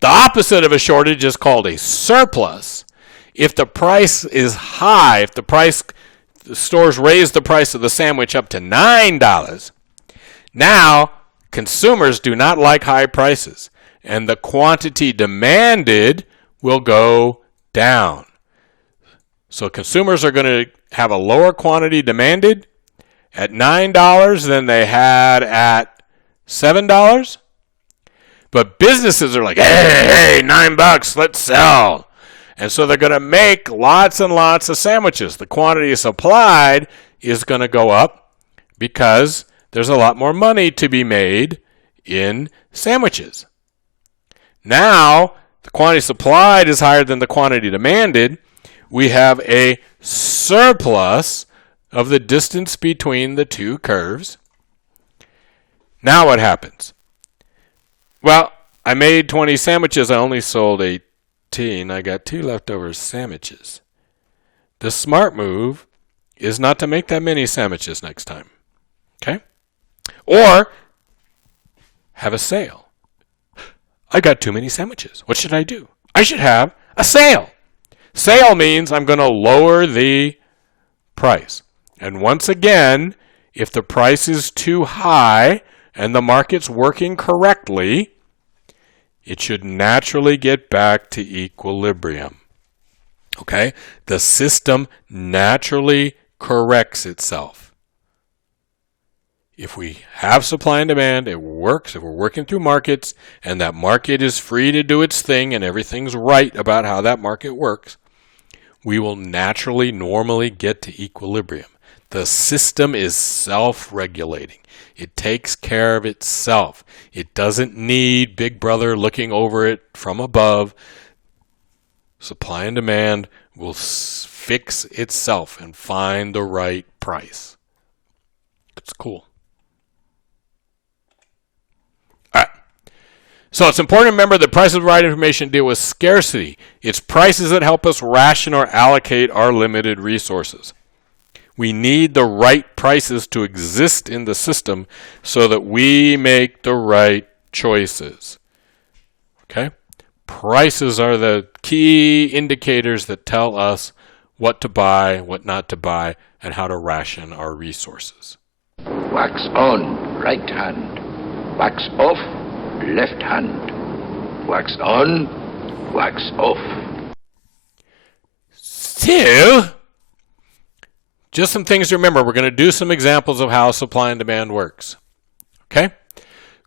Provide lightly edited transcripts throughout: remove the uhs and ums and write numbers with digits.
The opposite of a shortage is called a surplus. If the price is high, if the stores raise the price of the sandwich up to $9, now consumers do not like high prices, and the quantity demanded will go down. So consumers are going to have a lower quantity demanded at $9 than they had at $7. But businesses are like, hey, $9, let's sell. And so they're going to make lots and lots of sandwiches. The quantity supplied is going to go up because there's a lot more money to be made in sandwiches. Now, the quantity supplied is higher than the quantity demanded. We have a surplus of the distance between the two curves. Now what happens? Well, I made 20 sandwiches. I only sold 18. I got 2 leftover sandwiches. The smart move is not to make that many sandwiches next time. Okay? Or have a sale. I got too many sandwiches. What should I do? I should have a sale. Sale means I'm going to lower the price. And once again, if the price is too high and the market's working correctly, it should naturally get back to equilibrium. Okay? The system naturally corrects itself. If we have supply and demand, it works. If we're working through markets and that market is free to do its thing and everything's right about how that market works, we will naturally, normally get to equilibrium. The system is self-regulating. It takes care of itself. It doesn't need Big Brother looking over it from above. Supply and demand will fix itself and find the right price. It's cool. All right. So it's important to remember that prices of the right information deal with scarcity. It's prices that help us ration or allocate our limited resources. We need the right prices to exist in the system so that we make the right choices. Okay? Prices are the key indicators that tell us what to buy, what not to buy, and how to ration our resources. Wax on, right hand. Wax off, left hand. Wax on, wax off. So, just some things to remember. We're going to do some examples of how supply and demand works. Okay?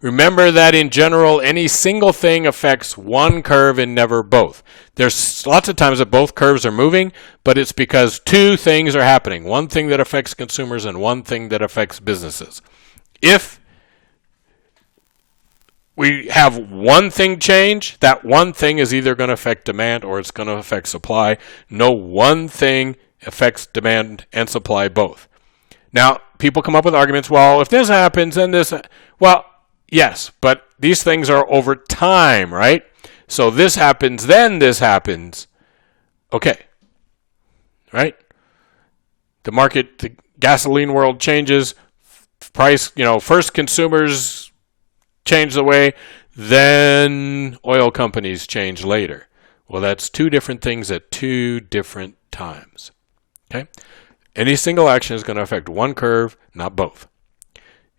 Remember that in general, any single thing affects one curve and never both. There's lots of times that both curves are moving, but it's because two things are happening. One thing that affects consumers and one thing that affects businesses. If we have one thing change, that one thing is either going to affect demand or it's going to affect supply. No one thing affects demand and supply both. Now, people come up with arguments, well, if this happens, then this, well, yes, but these things are over time, right? So this happens, then this happens. Okay, right? The market, the gasoline world changes, price, first consumers change the way, then oil companies change later. Well, that's two different things at two different times. Okay? Any single action is going to affect one curve, not both.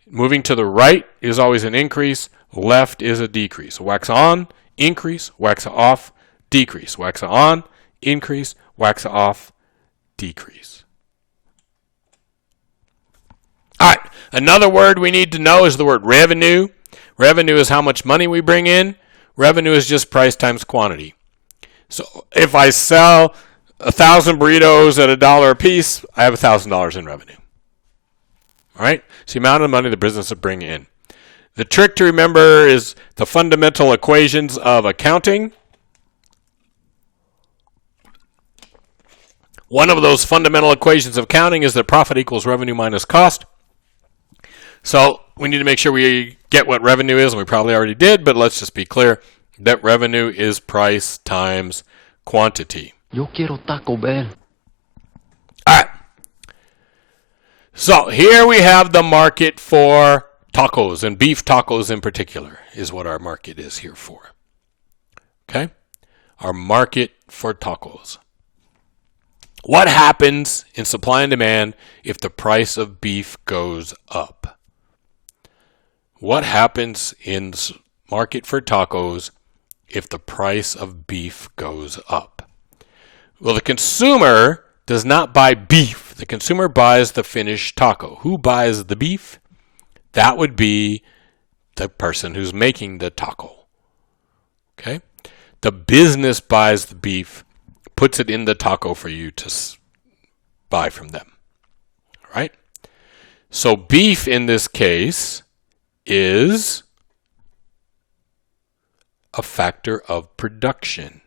Moving to the right is always an increase. Left is a decrease. Wax on, increase. Wax off, decrease. Wax on, increase. Wax off, decrease. All right. Another word we need to know is the word revenue. Revenue is how much money we bring in. Revenue is just price times quantity. So if I sell 1,000 burritos at $1 a piece, I have $1,000 in revenue. All right? It's the amount of money the business will bring in. The trick to remember is the fundamental equations of accounting. One of those fundamental equations of accounting is that profit equals revenue minus cost. So we need to make sure we get what revenue is, and we probably already did, but let's just be clear that revenue is price times quantity. Yo quiero Taco Bell. All right. So here we have the market for tacos, and beef tacos in particular is what our market is here for. Okay? Our market for tacos. What happens in supply and demand if the price of beef goes up? What happens in the market for tacos if the price of beef goes up? Well, the consumer does not buy beef. The consumer buys the finished taco. Who buys the beef? That would be the person who's making the taco. Okay? The business buys the beef, puts it in the taco for you to buy from them. Right? So beef in this case is a factor of production.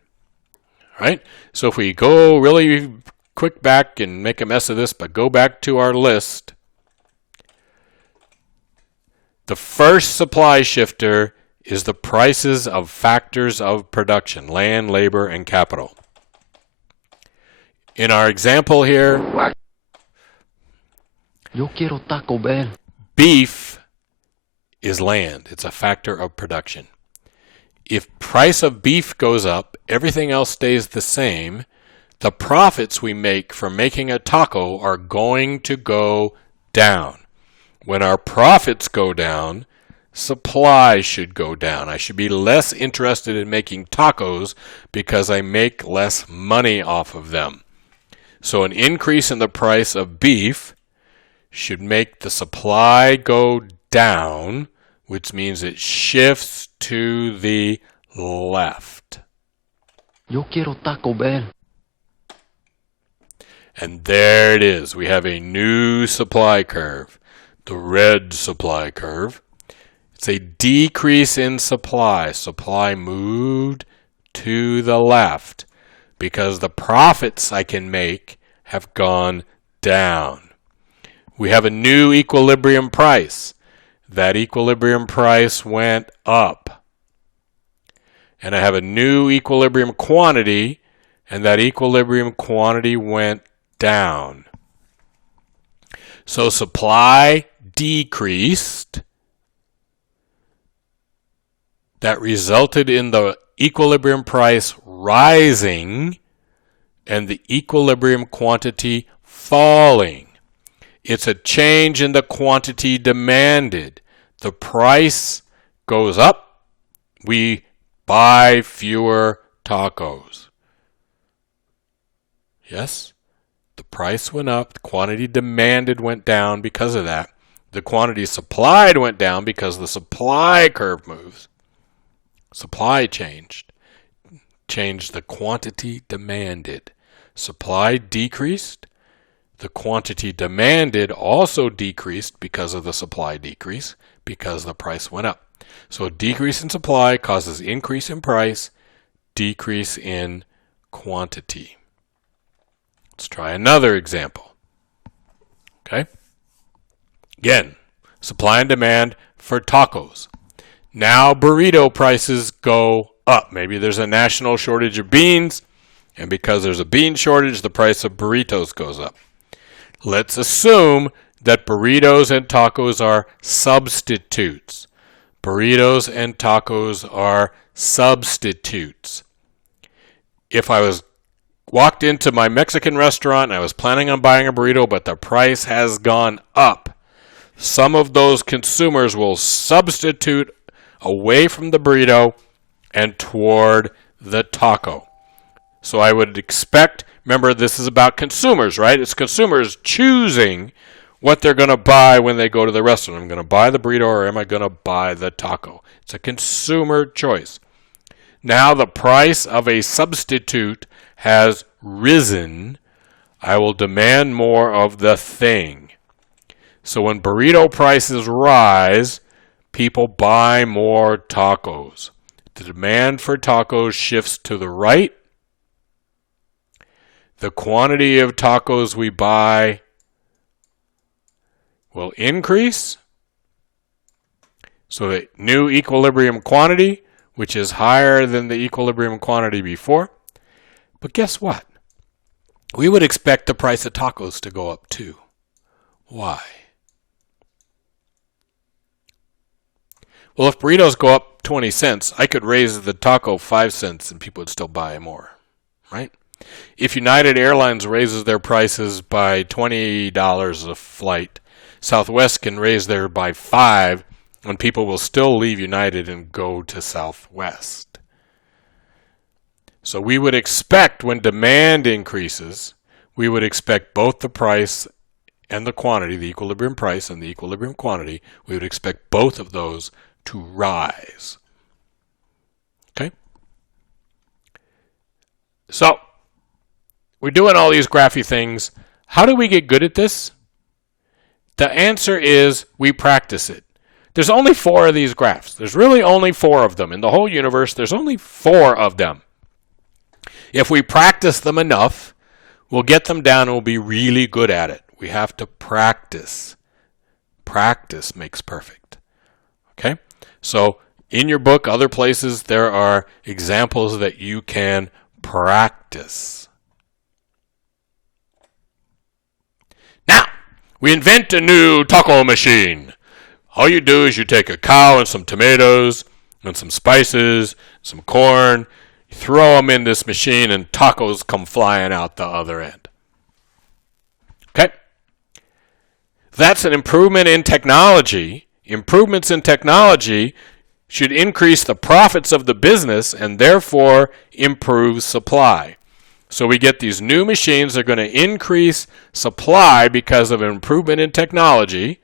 Right? So if we go really quick back and make a mess of this, but go back to our list, the first supply shifter is the prices of factors of production, land, labor, and capital. In our example here, Yo quiero Taco Bell. beef is land. It's a factor of production. If price of beef goes up, everything else stays the same. The profits we make from making a taco are going to go down. When our profits go down, supply should go down. I should be less interested in making tacos because I make less money off of them. So an increase in the price of beef should make the supply go down, which means it shifts to the left. Yo quiero Taco Bell. And there it is. We have a new supply curve, the red supply curve. It's a decrease in supply. Supply moved to the left because the profits I can make have gone down. We have a new equilibrium price. That equilibrium price went up. And I have a new equilibrium quantity, and that equilibrium quantity went down. So supply decreased. That resulted in the equilibrium price rising and the equilibrium quantity falling. It's a change in the quantity demanded. The price goes up. We buy fewer tacos. Yes? The price went up. The quantity demanded went down because of that. The quantity supplied went down because the supply curve moves. Supply changed the quantity demanded. Supply decreased. The quantity demanded also decreased because of the supply decrease, because the price went up. So a decrease in supply causes increase in price, decrease in quantity. Let's try another example. Okay? Again, supply and demand for tacos. Now burrito prices go up. Maybe there's a national shortage of beans, and because there's a bean shortage, the price of burritos goes up. Let's assume that burritos and tacos are substitutes. Burritos and tacos are substitutes. If I walked into my Mexican restaurant and I was planning on buying a burrito, but the price has gone up, some of those consumers will substitute away from the burrito and toward the taco. So I would expect, remember this is about consumers, right? It's consumers choosing what they're going to buy when they go to the restaurant. I'm going to buy the burrito or am I going to buy the taco? It's a consumer choice. Now the price of a substitute has risen. I will demand more of the thing. So when burrito prices rise, people buy more tacos. The demand for tacos shifts to the right. The quantity of tacos we buy will increase. So the new equilibrium quantity, which is higher than the equilibrium quantity before. But guess what? We would expect the price of tacos to go up too. Why? Well, if burritos go up 20 cents, I could raise the taco 5 cents and people would still buy more, right? If United Airlines raises their prices by $20 a flight, Southwest can raise theirs by $5, and people will still leave United and go to Southwest. So we would expect when demand increases, we would expect both the price and the quantity, the equilibrium price and the equilibrium quantity, we would expect both of those to rise. Okay? So, we're doing all these graphy things. How do we get good at this? The answer is we practice it. There's only 4 of these graphs. There's really only 4 of them. In the whole universe, there's only 4 of them. If we practice them enough, we'll get them down and we'll be really good at it. We have to practice. Practice makes perfect. Okay? So in your book, other places, there are examples that you can practice. Now, we invent a new taco machine. All you do is you take a cow and some tomatoes and some spices, some corn, you throw them in this machine and tacos come flying out the other end. Okay? That's an improvement in technology. Improvements in technology should increase the profits of the business and therefore improve supply. So we get these new machines that are going to increase supply because of an improvement in technology.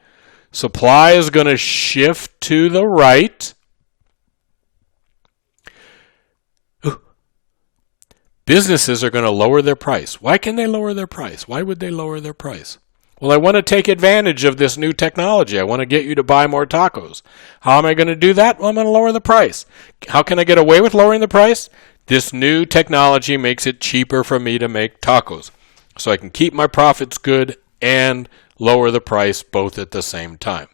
Supply is going to shift to the right. Businesses are going to lower their price. Why can they lower their price? Why would they lower their price? Well, I want to take advantage of this new technology. I want to get you to buy more tacos. How am I going to do that? Well, I'm going to lower the price. How can I get away with lowering the price? This new technology makes it cheaper for me to make tacos. So I can keep my profits good and lower the price both at the same time.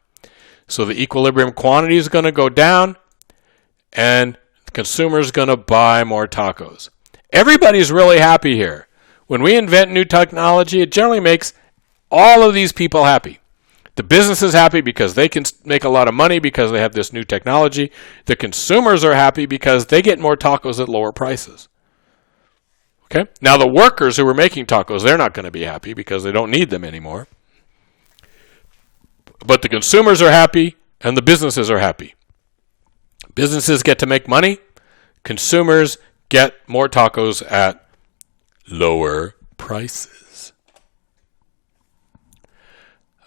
So the equilibrium quantity is going to go down and the consumer is going to buy more tacos. Everybody's really happy here. When we invent new technology, it generally makes all of these people happy. The business is happy because they can make a lot of money because they have this new technology. The consumers are happy because they get more tacos at lower prices. Okay? Now the workers who are making tacos, they're not going to be happy because they don't need them anymore. But the consumers are happy and the businesses are happy. Businesses get to make money. Consumers get more tacos at lower prices.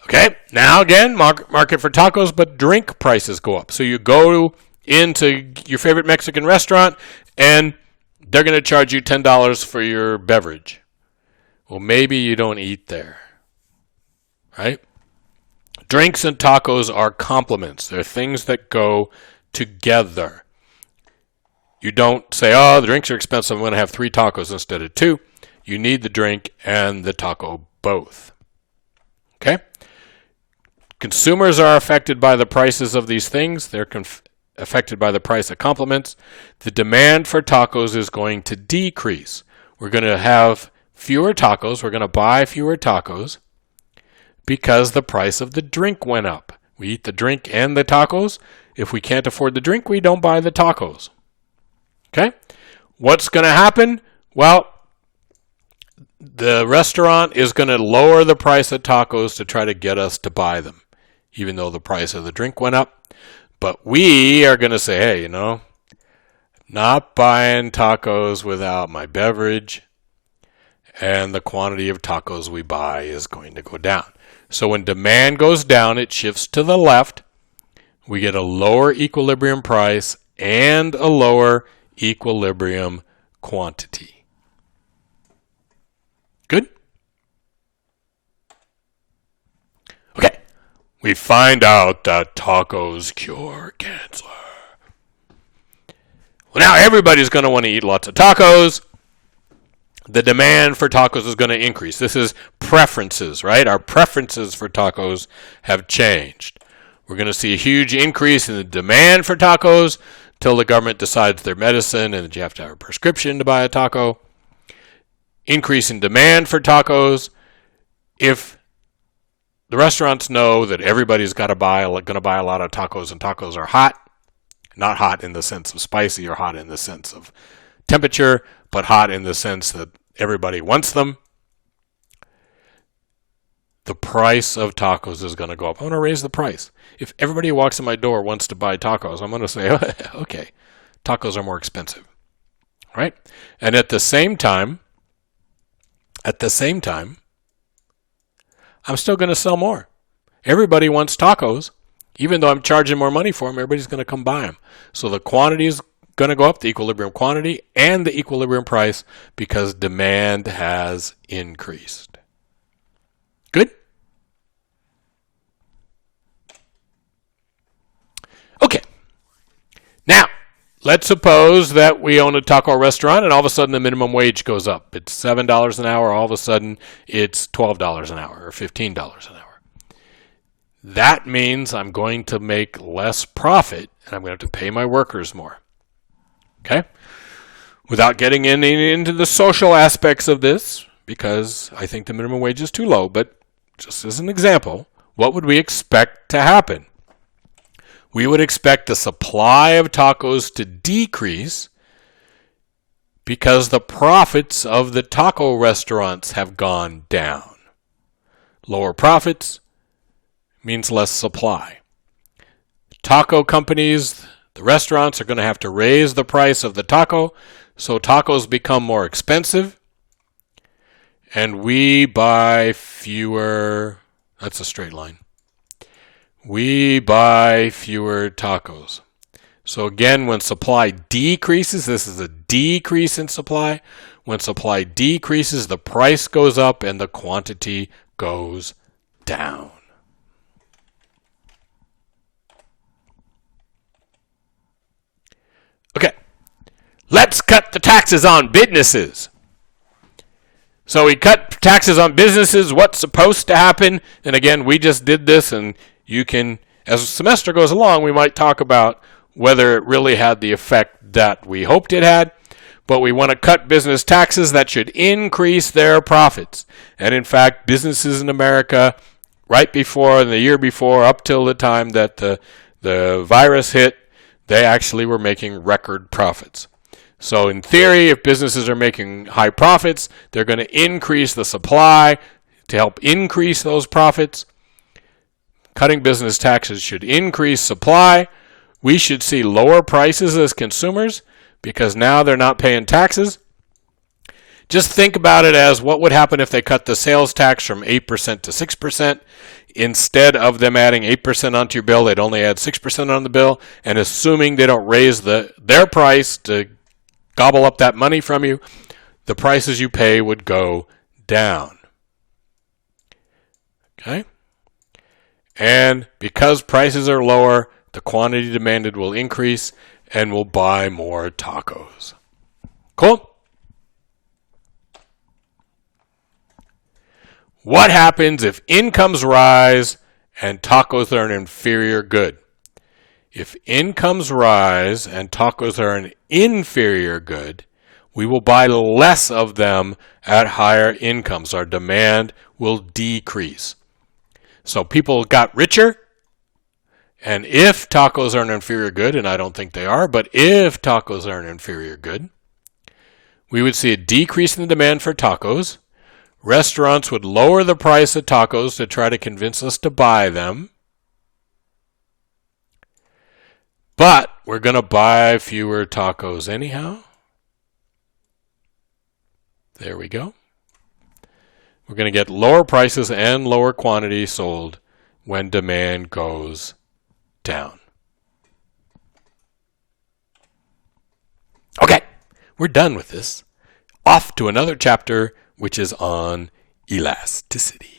Okay, now again, market for tacos, but drink prices go up. So you go into your favorite Mexican restaurant and they're going to charge you $10 for your beverage. Well, maybe you don't eat there, right? Drinks and tacos are complements. They're things that go together. You don't say, oh, the drinks are expensive, I'm going to have 3 tacos instead of 2. You need the drink and the taco both. Okay? Consumers are affected by the prices of these things. They're affected by the price of complements. The demand for tacos is going to decrease. We're going to have fewer tacos. We're going to buy fewer tacos because the price of the drink went up. We eat the drink and the tacos. If we can't afford the drink, we don't buy the tacos. Okay? What's going to happen? Well, the restaurant is going to lower the price of tacos to try to get us to buy them, even though the price of the drink went up. But we are going to say, hey, not buying tacos without my beverage, and the quantity of tacos we buy is going to go down. So when demand goes down, it shifts to the left. We get a lower equilibrium price and a lower equilibrium quantity. Good? Okay. We find out that tacos cure cancer. Well, now everybody's going to want to eat lots of tacos. The demand for tacos is going to increase. This is preferences, right? Our preferences for tacos have changed. We're going to see a huge increase in the demand for tacos till the government decides they're medicine and that you have to have a prescription to buy a taco. Increase in demand for tacos. If the restaurants know that everybody's going to buy a lot of tacos and tacos are hot, Not hot in the sense of spicy or hot in the sense of temperature, but hot in the sense that everybody wants them. The price of tacos is going to go up. I'm going to raise the price. If everybody who walks in my door wants to buy tacos, I'm going to say, okay, tacos are more expensive. Right? And at the same time, I'm still going to sell more. Everybody wants tacos. Even though I'm charging more money for them, everybody's going to come buy them. So the quantity is going to go up, the equilibrium quantity and the equilibrium price, because demand has increased. Good? Okay. Now, let's suppose that we own a taco restaurant and all of a sudden the minimum wage goes up. It's $7 an hour. All of a sudden it's $12 an hour or $15 an hour. That means I'm going to make less profit and I'm going to have to pay my workers more. Okay? Without getting into the social aspects of this, because I think the minimum wage is too low, but just as an example, what would we expect to happen? We would expect the supply of tacos to decrease because the profits of the taco restaurants have gone down. Lower profits means less supply. Taco companies, the restaurants, are going to have to raise the price of the taco, so tacos become more expensive, and we buy fewer. That's a straight line. We buy fewer tacos. So again, when supply decreases, this is a decrease in supply. When supply decreases, the price goes up and the quantity goes down. Okay, let's cut the taxes on businesses. So we cut taxes on businesses. What's supposed to happen? And again, we just did this, and you can, as the semester goes along, we might talk about whether it really had the effect that we hoped it had. But we want to cut business taxes that should increase their profits. And in fact, businesses in America, right before and the year before, up till the time that the virus hit, they actually were making record profits. So in theory, if businesses are making high profits, they're going to increase the supply to help increase those profits. Cutting business taxes should increase supply. We should see lower prices as consumers because now they're not paying taxes. Just think about it as what would happen if they cut the sales tax from 8% to 6%. Instead of them adding 8% onto your bill, they'd only add 6% on the bill, and assuming they don't raise their price to gobble up that money from you, the prices you pay would go down. Okay? And because prices are lower, the quantity demanded will increase, and we'll buy more tacos. Cool? What happens if incomes rise and tacos are an inferior good? If incomes rise and tacos are an inferior good, we will buy less of them at higher incomes. Our demand will decrease. So people got richer, and if tacos are an inferior good, and I don't think they are, but if tacos are an inferior good, we would see a decrease in the demand for tacos. Restaurants would lower the price of tacos to try to convince us to buy them. But we're going to buy fewer tacos anyhow. There we go. We're going to get lower prices and lower quantity sold when demand goes down. Okay, we're done with this. Off to another chapter, which is on elasticity.